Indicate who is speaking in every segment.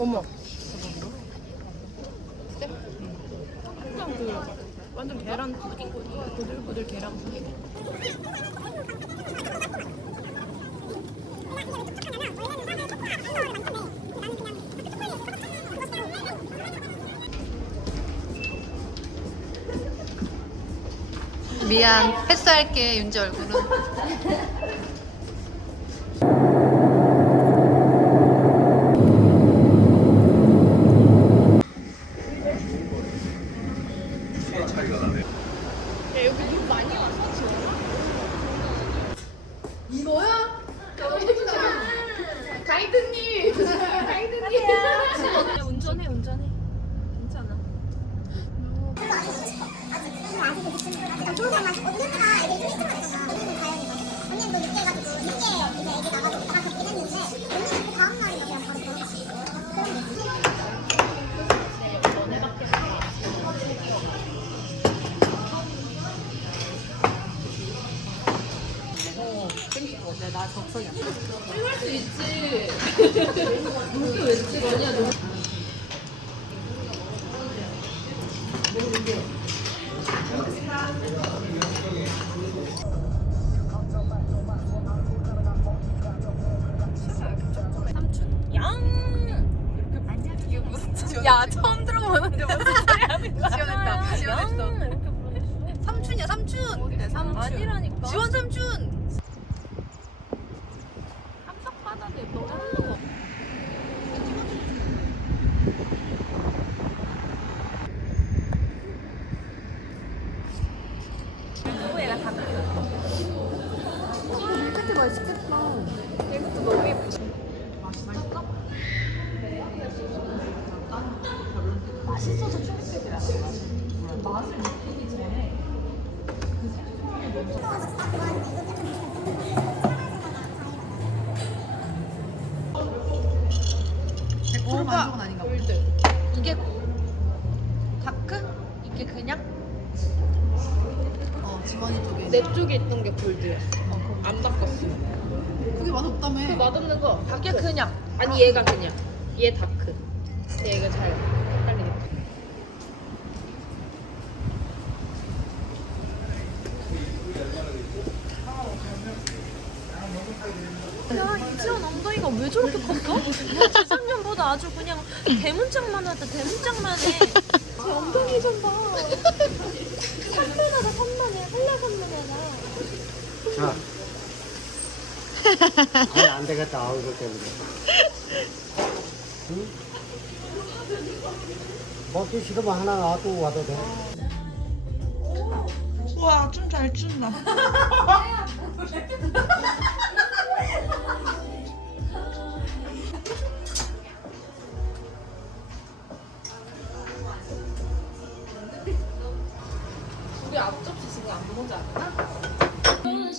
Speaker 1: 어머. 그냥 그 완전 계란 푸딩 보들보들 계란 푸딩.
Speaker 2: 미안 패스할게 윤지 얼굴은 처음 들어보는데 무슨 소리 하는 거야? 지원했다. 지원했어 삼촌이야 삼촌. 네, 삼촌.
Speaker 1: 아니라니까.
Speaker 2: 지원 삼촌
Speaker 1: 깜짝바닥에 너무
Speaker 2: 백프로 만족은 아닌가 봐 이게 다크? 이게 그냥? 어 지원이 쪽에
Speaker 1: 내 쪽에 있던 게 골드였어 안 바꿨어.
Speaker 2: 그게 맛없다며.
Speaker 1: 그 맛없는 거.
Speaker 2: 이게 그냥.
Speaker 1: 아니 얘가 그냥. 얘 다크. 근데 얘가 잘 헷갈리겠다.
Speaker 3: 야 이지원 엉덩이가 왜 저렇게 컸어? 야 재작년보다 아주 그냥 대문짝만 하다 대문짝만 해. 제 엉덩이 좀 봐. 산만하다 산만해 한라산만하다.
Speaker 4: 자. 아니, 안 되겠다, 얼굴 때문에. 응? 먹기 싫으면 하나 놔두고 와도 돼.
Speaker 5: 우와 좀 잘 춘다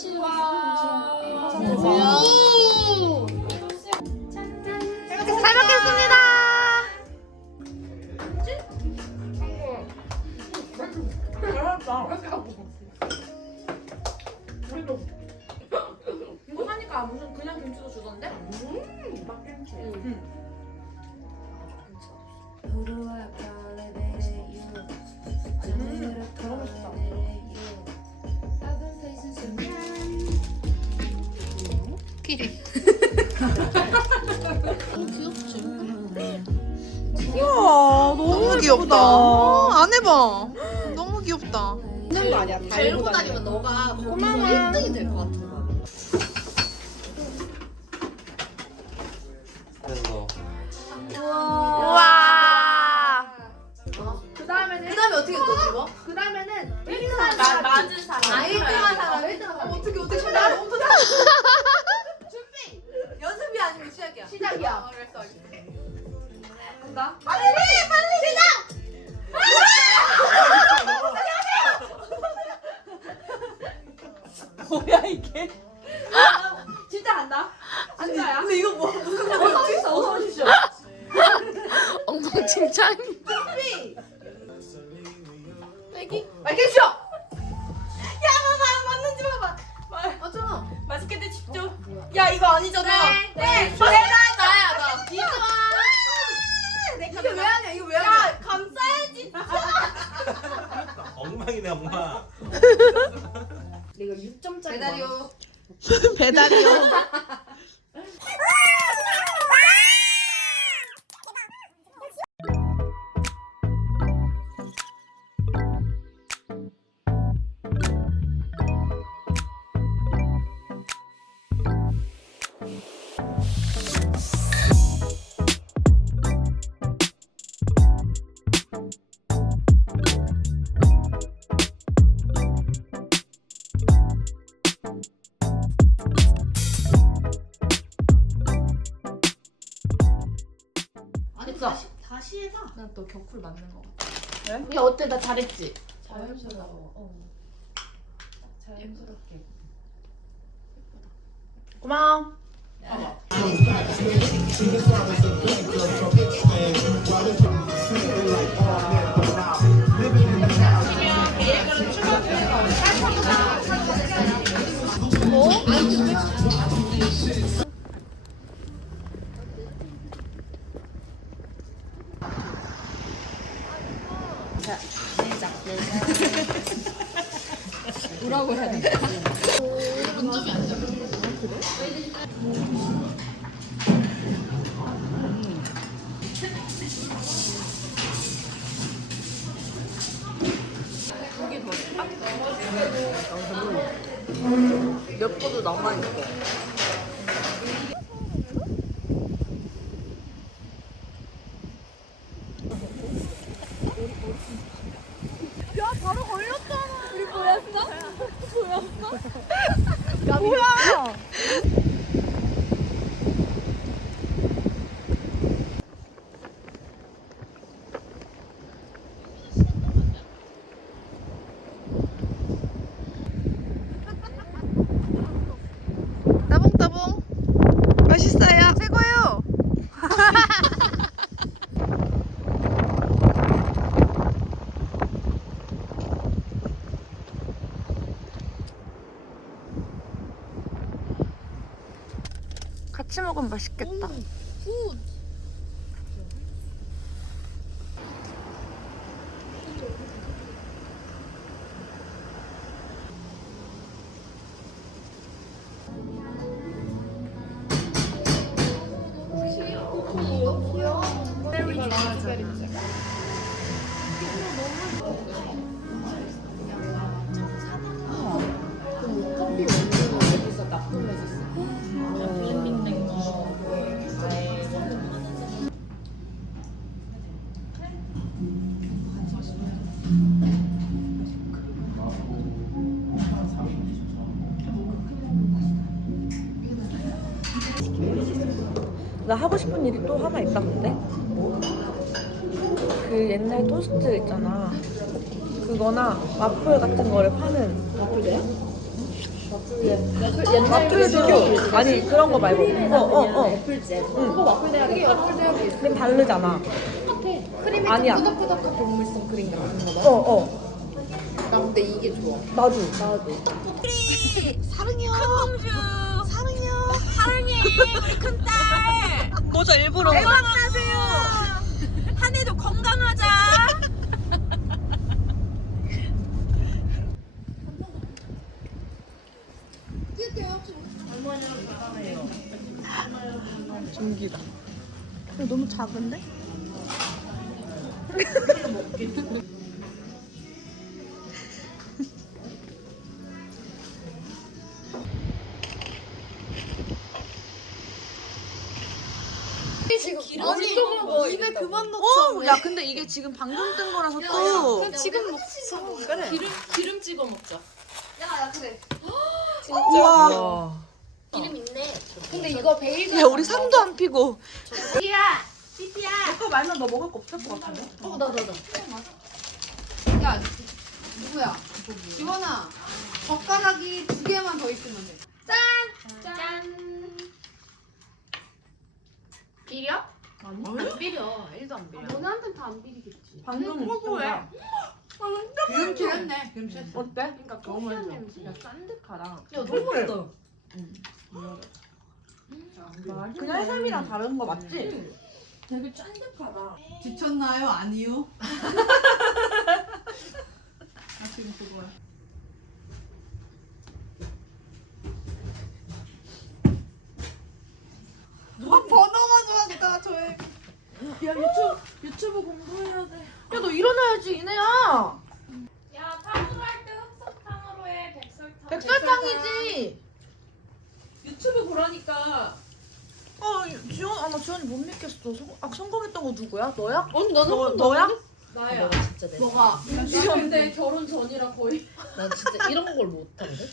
Speaker 2: 잘
Speaker 5: 우와
Speaker 2: 너무 귀엽다. 안 해봐. 너무 귀엽다.
Speaker 1: 있는 거 아니야? 다
Speaker 2: 들고 다니면 너가 거기서 1등이 될 것 같아
Speaker 4: 그래서.
Speaker 2: 우와.
Speaker 1: 그 다음에는
Speaker 2: 그 다음에 어떻게 또 집어?
Speaker 1: 그 다음에는 1등한 사람. 맞은 사람.
Speaker 2: 아 1등한 사람. 1등한 사람. 어떻게 어떻게 나 너무 좋다 준비. 연습이 아니고 시작이야.
Speaker 1: 시작이야.
Speaker 2: 어, 알겠어 알겠어
Speaker 1: 간다.
Speaker 2: 빨리 빨리 시작. 아!
Speaker 5: 뭐야 이게?
Speaker 1: 진짜 간다. 진짜야.
Speaker 2: 근데 이거 뭐 무슨
Speaker 1: 말이지? 어서 오십시오.
Speaker 2: 엉덩 칭찬.
Speaker 1: 준비. 빨기. 빨기 쉬어.
Speaker 5: 야 봐봐 맞는지 봐봐. 어쩌나? 맛있게 드 집중. 어, 야 이거 아니잖아.
Speaker 2: 네. 네. 네. 나야 나. 이거. 왜 하냐? 이거 왜 하냐? 야 감싸야지.
Speaker 1: 엉망이네 엉망.
Speaker 3: 내가 6점짜리
Speaker 2: 배달이요.
Speaker 5: 배달이요.
Speaker 3: 난또 격풀 맞는 거 같아
Speaker 2: 야 어때? 나 잘했지?
Speaker 3: 자연스러워 어. 자연스럽게
Speaker 5: 고마워.
Speaker 3: 뭐라고 해야 돼?
Speaker 5: 몇 포도 남아 있어. 따봉따봉. 맛있어요. 최고요. 같이 먹으면 맛있겠다. 나하 고 싶은 일이 또 하나 있다 근데? 그 옛날 토스트 있잖아. 그거나 와플 같은 거를 파는. 와플이야? 와플도 아니 그런 거 말고. 어 어어. 와플잼 그거 와플 대학이 와플 대학이 근데 다르잖아.
Speaker 2: 크림이
Speaker 5: 아니야.
Speaker 2: 좀 꾸덕꾸덕한 동물성 크림 같은 거 봐.
Speaker 5: 어 어.
Speaker 2: 나 근데 이게 좋아.
Speaker 5: 나도. 나도.
Speaker 2: 사랑해요. 사랑해요.
Speaker 5: 모자 일부러.
Speaker 3: 한 해도 건강하자.
Speaker 5: 중기다. 너무 작은데? 근데 이게 지금 방금 뜬 거라서 또
Speaker 2: 지금 먹자.
Speaker 5: 그래
Speaker 3: 기름, 기름 찍어 먹자
Speaker 2: 야야 그래.
Speaker 5: 우와
Speaker 2: 기름 있네. 근데 이거 베이글.
Speaker 5: 야 우리 상도 안 피고
Speaker 2: 피야. 피피야.
Speaker 5: 그거 말면 너 먹을 거 없을 것 같은데?
Speaker 2: 어, 나, 나, 나. 야, 누구야? 지원아, 젓가락이 두 개만 더 있으면 돼. 짠! 짠! 비려? 안 비려. 1도 안 비려. 너네한테는 다안 비리겠지.
Speaker 5: 방금
Speaker 2: 뭐야? 기름 칠 했네. 기름 칠 했어.
Speaker 5: 어때?
Speaker 2: 그러니까 너무 맛있어.
Speaker 5: 야 짠득하다
Speaker 2: 야, 너무 맛있다.
Speaker 5: 그냥 해삼이랑 다른 거 맞지?
Speaker 3: 되게 쫀득하다.
Speaker 2: 지쳤나요? 아니요. 아 지금 그거야. 아 번호가 좋았다 저의.
Speaker 3: 야 유튜브 유튜브 공부해야 돼.
Speaker 5: 야 너 일어나야지 이내야.
Speaker 3: 야 탕후루 할때 흑설탕으로 해 백설탕.
Speaker 5: 백설탕이지.
Speaker 3: 유튜브 보라니까.
Speaker 5: 아 지원 아나 지원이 못 믿겠어. 성, 아 성공했던 거 누구야? 너야?
Speaker 2: 언니 너는
Speaker 5: 너 너야?
Speaker 3: 나야.
Speaker 1: 진짜 내.
Speaker 2: 뭐가?
Speaker 3: 나 근데 결혼 전이라 거의.
Speaker 1: 난 진짜 이런 걸 못하거든.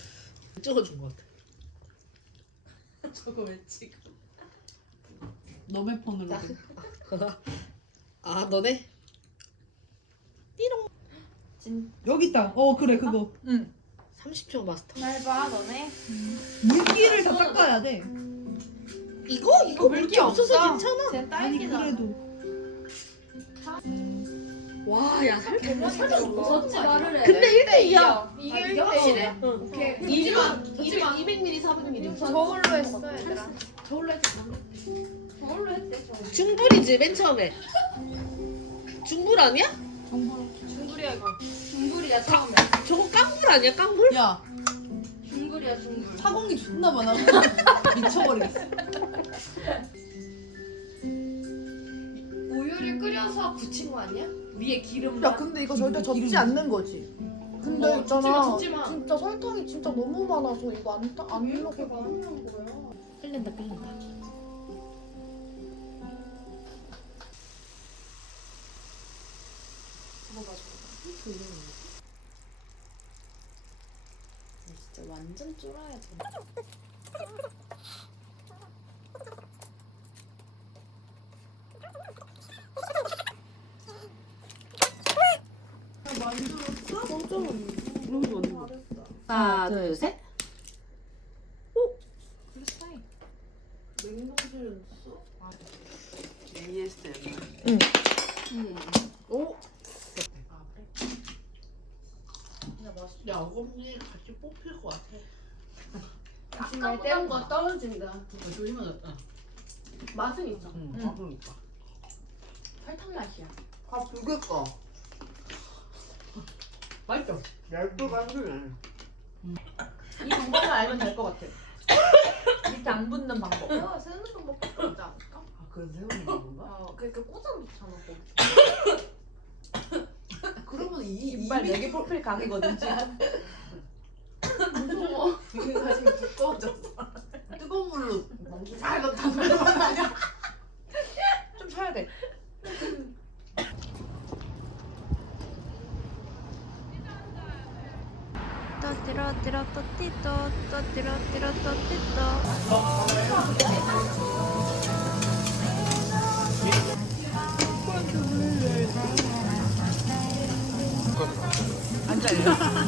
Speaker 1: 찍어준 것 같아.
Speaker 3: 저거 왜 찍어?
Speaker 2: 너의 폰으로.
Speaker 1: 아 너네?
Speaker 2: 여기 있다. 어 그래 그거.
Speaker 1: 30초 마스터.
Speaker 3: 날 봐, 너네.
Speaker 2: 물기를 다 닦아야 돼.
Speaker 1: 이거 이거 물기 없어서 괜찮아.
Speaker 3: 쟤 딸기잖아.
Speaker 1: 와야 살짝
Speaker 3: 무섭지 해.
Speaker 1: 근데 1대2야.
Speaker 3: 이게 1대1이래.
Speaker 1: 오케이.
Speaker 3: 2만
Speaker 1: 200 200ml 400ml.
Speaker 3: 저걸로 했어, 얘들아.
Speaker 1: 저걸로 했지.
Speaker 3: 저걸로 했대, 저걸로.
Speaker 1: 중불이지 맨 처음에. 중불 아니야?
Speaker 3: 중불이야, 이거. 중불이야, 처음에.
Speaker 1: 저거 깡불 아니야 깡불?
Speaker 2: 야
Speaker 3: 중불이야, 중불.
Speaker 2: 사공이 존나 많아. 미쳐버리겠어.
Speaker 3: 우유를 끓여서 굳힌 거 아니야? 위에 기름.
Speaker 5: 야 근데 이거 절대 젖지. 않는 거지. 근데
Speaker 3: 어,
Speaker 5: 있잖아
Speaker 3: 젖지 마, 젖지 마.
Speaker 5: 진짜 설탕이 진짜 너무 많아서 이거 안, 따-
Speaker 3: 안왜 이렇게
Speaker 5: 넣고
Speaker 3: 많은 거야?
Speaker 1: 끌린다 끌린다. 쫄아야지. 하나 둘 셋. 야 어금니 같이 뽑힐 것 같아.
Speaker 3: 정말 때운 거 떨어진다.
Speaker 1: 조심하자.
Speaker 3: 맛은 있어.
Speaker 1: 응.
Speaker 4: 그러니까.
Speaker 3: 설탕 맛이야.
Speaker 2: 아 불겠어.
Speaker 1: 맛있죠?
Speaker 4: 열두 반주네.
Speaker 5: 이 방법을 알면 될 것 같아. 밑에 안 붙는 방법.
Speaker 3: 야, 새우는 먹고 싶지 않을까?
Speaker 4: 아, 그건 세우는 건가?
Speaker 3: 어, 그러니까 꽂아놓잖아, 거기.
Speaker 2: 그러면 이
Speaker 5: 이빨 4개 뽑힐 각이거든 지금.
Speaker 3: 무서워.
Speaker 2: 이가 지금 두꺼워졌어. 뜨거운 물로 잘 넣다 놓으면 아니야.
Speaker 5: 좀 쳐야 돼.
Speaker 3: 또띠로 띠로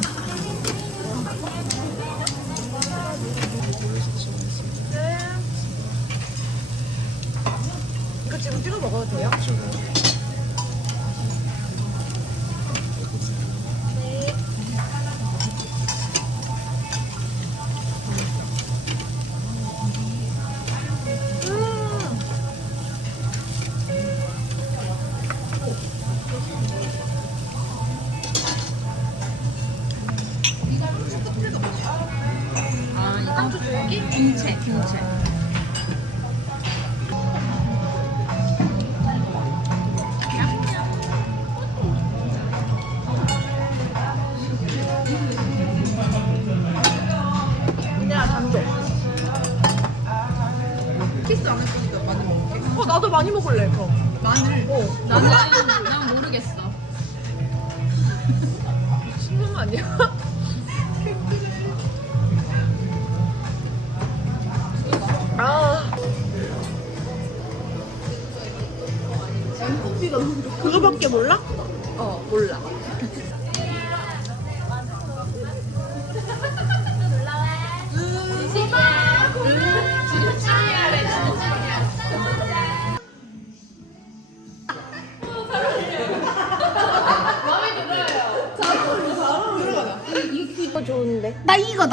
Speaker 5: 먹을래 그럼.
Speaker 2: 마늘.
Speaker 5: 어.
Speaker 3: 나는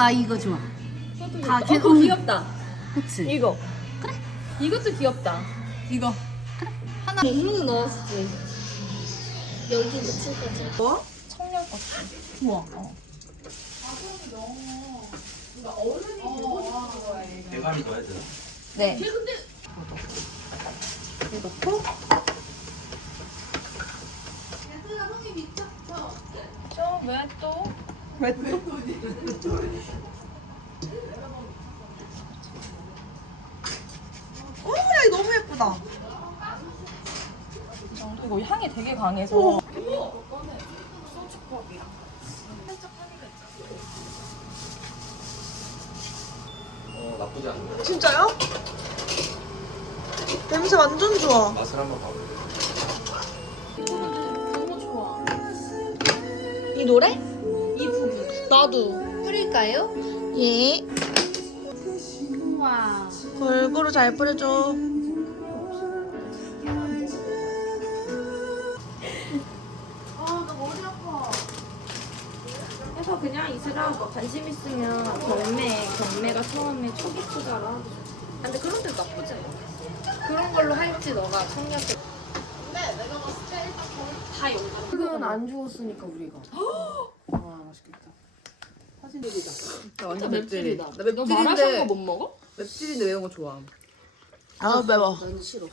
Speaker 1: 나 이거 나 이거 좋아. 다 걔,
Speaker 3: 귀엽다.
Speaker 1: 그치?
Speaker 5: 이거
Speaker 1: 이것도 귀엽다.
Speaker 5: 이거.
Speaker 1: 하나 너무 넣었지. 여기 묻힐 거지.
Speaker 6: 뭐?
Speaker 5: 우와. 어.
Speaker 7: 대가리 넣어야 되나?
Speaker 6: 네.
Speaker 1: 얘들아 형이 미쳤어.
Speaker 5: 왜 또?
Speaker 6: 왜 또? 어머, 야, 이거 너무 예쁘다. 이거 향이 되게 강해서.
Speaker 7: 어 나쁘지 않네.
Speaker 6: 진짜요? 냄새 완전 좋아.
Speaker 7: 맛을 한번
Speaker 1: 좋아.
Speaker 6: 이 노래? 나도.
Speaker 1: 뿌릴까요?
Speaker 6: 예.
Speaker 1: 우와.
Speaker 6: 골고루 잘 뿌려줘.
Speaker 1: 아 나 머리 아파.
Speaker 3: 그래서 그냥 이슬아 관심 있으면 경매 경매가 처음에 초기 투자라. 근데 그런 데도 나쁘지 않아.
Speaker 1: 그런 걸로 할지 너가 청약 때.
Speaker 2: 그건 안 주웠으니까 우리가. 사진들이다. 나 완전 맵찔이다. 나 맵찔인데
Speaker 5: 못 먹어?
Speaker 2: 맵찔인데 매운 거 좋아.
Speaker 6: 아, 매워.
Speaker 2: 난 싫어.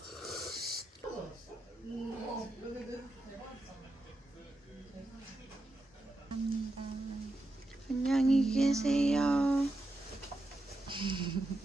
Speaker 6: 안녕히 계세요.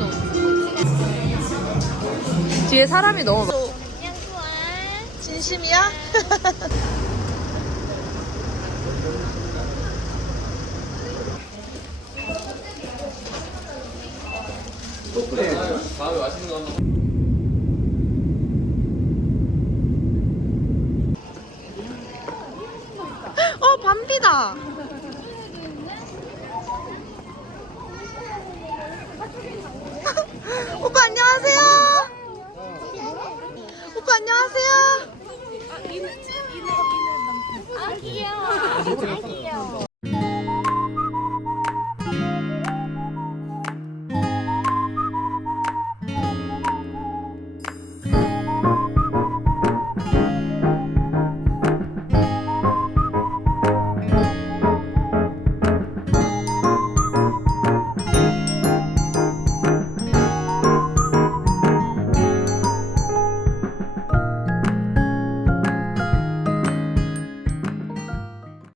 Speaker 6: 놈.
Speaker 2: 뒤에 사람이 너무 많아.
Speaker 6: 진심이야?
Speaker 7: 다음에 맛있는 거 한번.
Speaker 6: 어, 밤비다.
Speaker 3: Hadi.